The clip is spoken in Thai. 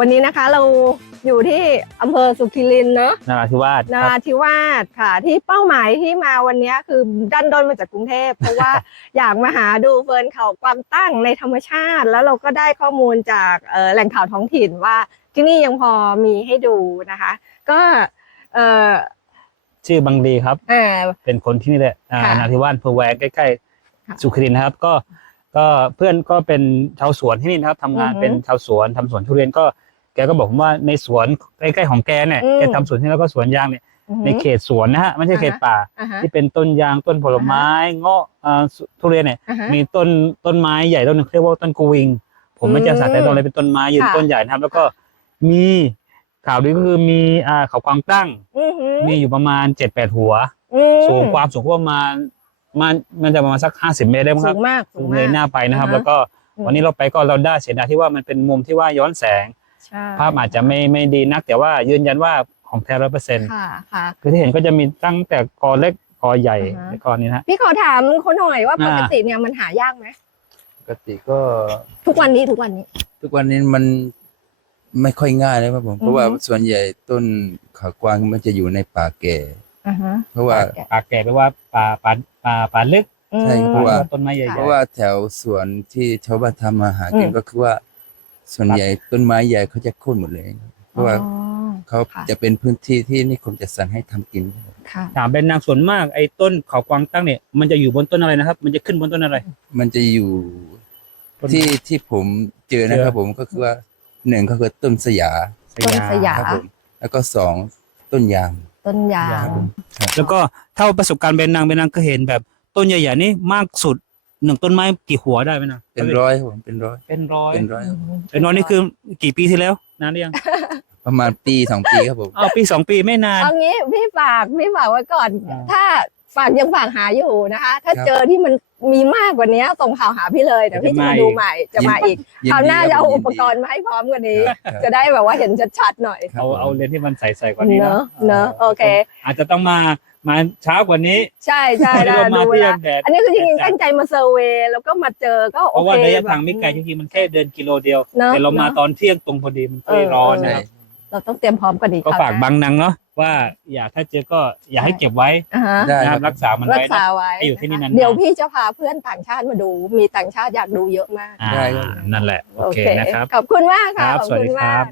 วันนี้นะคะเราอยู่ที่อำเภอสุขีรินเนาะนารธิวาสนารธิวาสค่ะที่เป้าหมายที่มาวันนี้คือดันด้นมาจากกรุงเทพ เพราะว่าอยากมาหาดูเฟิร์นเขาความตั้งในธรรมชาติ แล้วเราก็ได้ข้อมูลจากแหล่งข่าวท้องถิ่นว่าที่นี่ยังพอมีให้ดูนะคะ ก็เชื่อบางดีครับ เป็นคนที่นี่แหละนารธิวาสเพอแวงใกล้ ๆ สุขีรินครับก็ก็เพื่อนก็เป็นชาวสวนที่นี่ครับ ทํางานเป็นชาวสวนทําสวนทุเรียนก็แกก็บอกผมว่าในสวนใกล้ๆของแกเนี่ยแกทําสวนที่แล้วก็สวนยางเนี่ยในเขตสวนนะฮะไม่ใช่เขตป่าที่เป็นต้นยางต้นผลไม้ เงาะทุเรียนเนี่ยมีต้นต้นไม้ใหญ่ต้นนึงเรียกว่าต้นกุวิงผมไม่จะสัตว์แต่ตอนเลยเป็นต้นไม้ยืนต้นใหญ่นะครับแล้วก็มีข่าวดีก็คือมีอ่าเขาควางตั้งมีอยู่ประมาณเจ็ดแปดหัว สูงความสูงประมาณมันมันจะประมาณสักห้าสิบเมตรได้ไหมครับสูงมากเลยหน้าไปนะครับ แล้วก็วันนี้เราไปก็เราได้เสียดายที่ว่ามันเป็นมุมที่ว่าย้อนแสงภาพอาจจะไม่ไม่ดีนัก แต่ว่ายืนยันว่าของแท้ร้อยเปอร์เซ็นต์ค่ะค่ะคือที่เห็นก็จะมีตั้งแต่คอเล็กคอใหญ่ในคอนี้นะพี่ขอถามคนหน่อยว่าปกติเนี่ยมันหายากไหมปกติก็ทุกวันนี้ทุกวันนี้ ทุกวันนี้มันไม่ค่อยง่ายเลยครับผม เพราะว่าส่วนใหญ่ต้นขากวางมันจะอยู่ในป่าแก่เพราะว่าป่าแก่แปลว่าป่าป่าป่าป่าลึกใช่เพราะว่าต้นไม้ใหญ่เพราะว่าแถวสวนที่ชาวบ้านทำมาหากินก็คือว่าส่วนใหญ่ต้นไม้ใหญ่เขาจะโค่นหมดเลยเพราะว่าเขาจะเป็นพื้นที่ที่นี่คงจะสั่งให้ทํากินถามแบนนางส่วนมากไอ้ต้นเขากวางตั้งเนี่ยมันจะอยู่บนต้นอะไรนะครับ มันจะขึ้นบนต้นอะไร มันจะอยู่ที่ที่ผมเจอนะครับผมก็คือว่าหนึ่งเขาคือต้นสยาต้นสยามแล้วก็สองต้นยาง ต้นยาง แล้วก็เท่าประสบการณ์แบนนางแบนนางก็เห็นแบบต้นใหญ่ ๆ นี่มากสุดหนึ่งต้นไม้กี่หัวได้ไหมนะเป็นร้อยหัวเป็นร้อยเป็นร้อยเป็นร้อยเป็นร้อยนี่คือกี่ปีที่แล้ว นานหรือยัง ประมาณปีสองปีครับผมอาอปีสองปีไม่นานเอางี้พี่ฝากพี่ฝากไว้ก่อนถ้าฝากยังฝากหาอยู่นะคะถ้าเจอที่มันมีมากกว่านี้ส่งข่าวหาพี่เลยแต่พี่จะมาดูใหม่จะมาอีกคราวหน้าจะเอาอุปกรณ์มาให้พร้อมกว่านี้ จะได้แบบว่าเห็นชัดๆหน่อยเอาเอาเลนที่มันใส่ๆกว่านี้เนาะเนาะโอเค อาจจะต้องมามาเช้ากว่านี้ ใช่ใช่ใชใชมเที่ยอันนี้คือจริงๆตั้งใจมาเซอร์เวยแล้วก็มาเจอก็โอเคเพราะว่าระยะทางไม่ไกลจริงๆมันแค่เดินกิโลเดียวแต่เรามาตอนเที่ยงตรงพอดีมันเคยร้อนนะเราต้องเตรียมพร้อมกันดีก็ฝากบังนังเนาะว่าอยากถ้าเจอก็อยากให้เก็บไว้นะรับรักษามันไว้รักษาไว้อยู่ที่นี่นั้นเดี๋ยวพี่จะพาเพื่อนต่างชาติมาดู มีต่างชาติอยากดูเยอะมากนั่นแหละ โอเค นะครับ ขอบคุณมากค่ะขอบคุณมาก